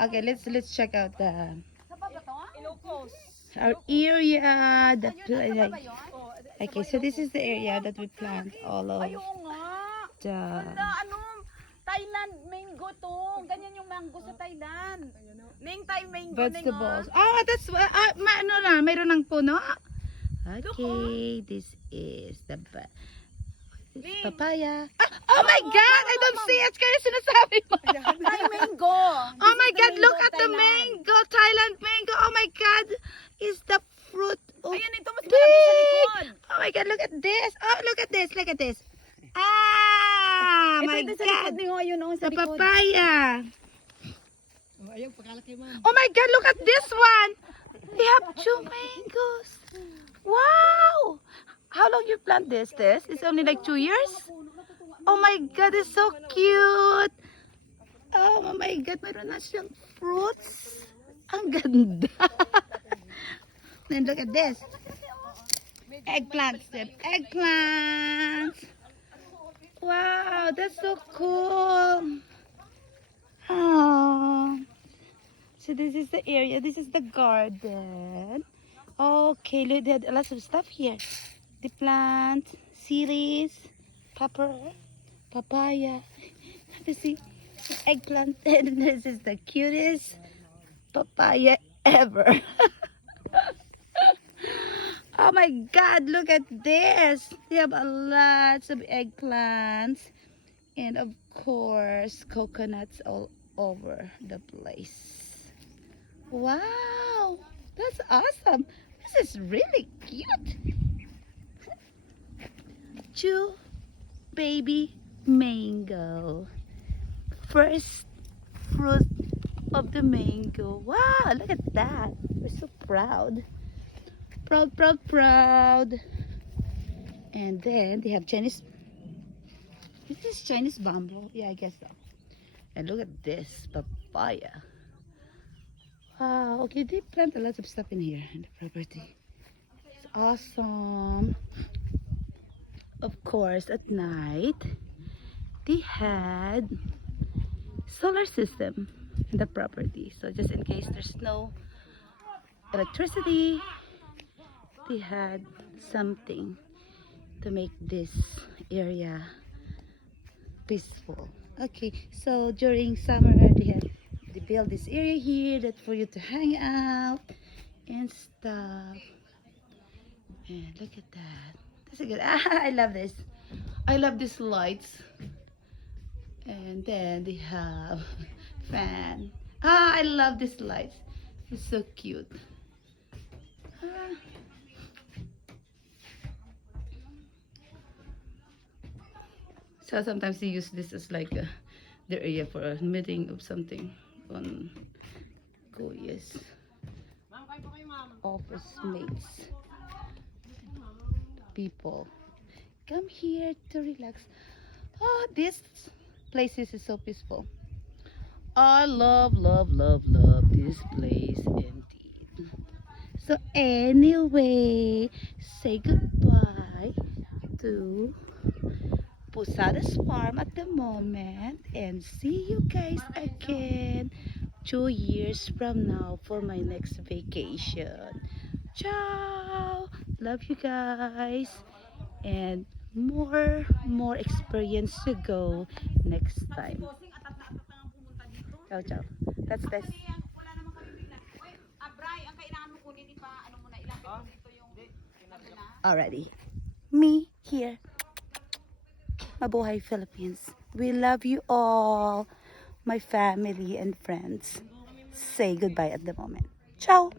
Okay, let's check out the Sa ba to? Ilocos. our area. The Ayun, nasa ba like. yun? Okay, so this is the area that we plant all of Ayun nga. the Wala, ano, Thailand mango to. Ganyan yung mango sa Thailand. Ning Thai mango, vegetables. Oh, that's ano na, mayroon ng puno. Okay, this is the this is papaya. Oh my God, I don't see it. Kaya sinasabi mo. Thai mango. Oh my God, look at the mango, Thailand mango. Oh my God, is the fruit. Oh, Ayun, ito mas malaki sa likod. oh my God, look at this. Oh, look at this, look at this. Ah, Ito, my ito sa likod God. ni Hoyo, no, sa The likod. papaya. Oh my God, look at this one. They have 2 mangoes. Wow. How long you plant this? It's only like 2 years? Oh my God, it's so cute. Oh my God, mayroon na siyang fruits. Ang ganda. Then look at this. Eggplants. They have eggplants. Wow, that's so cool. Oh. So this is the area. This is the garden. Okay, look, they had lots of stuff here. The plant, series, pepper, papaya. Let's see, eggplant. And this is the cutest papaya ever. Oh my God, look at this. They have a lots of eggplants. And of course, coconuts all over the place. Wow, that's awesome. This is really cute. 2 baby mango. First fruit of the mango. Wow, look at that. We're so proud. Proud, proud, proud. And then they have Chinese. Is this Chinese bamboo? Yeah, I guess so. And look at this papaya. Wow, okay, they plant a lot of stuff in here in the property. It's awesome. Of course, at night, they had solar system in the property. So just in case there's no electricity, they had something to make this area peaceful. Okay, so during summer they build this area here that for you to hang out and stuff. And look at that. That's a good. I love this. I love these lights. And then they have fan. I love these lights. It's so cute. Ah. So sometimes they use this as like their area for a meeting of something on Kuya's office mates. People come here to relax. Oh, this place is so peaceful. I love, love, love, love this place indeed. So anyway, say goodbye to Posadas Farm at the moment, and see you guys again 2 years from now for my next vacation. Ciao! Love you guys, and more experience to go next time. Ciao, ciao. That's this. Wala naman kami bigla. Uy, Bri, ang kailangan mo kunin pa, ano muna, ilapit mo dito yung Already. Me here. Mabuhay Philippines. We love you all, my family and friends. Say goodbye at the moment. Ciao!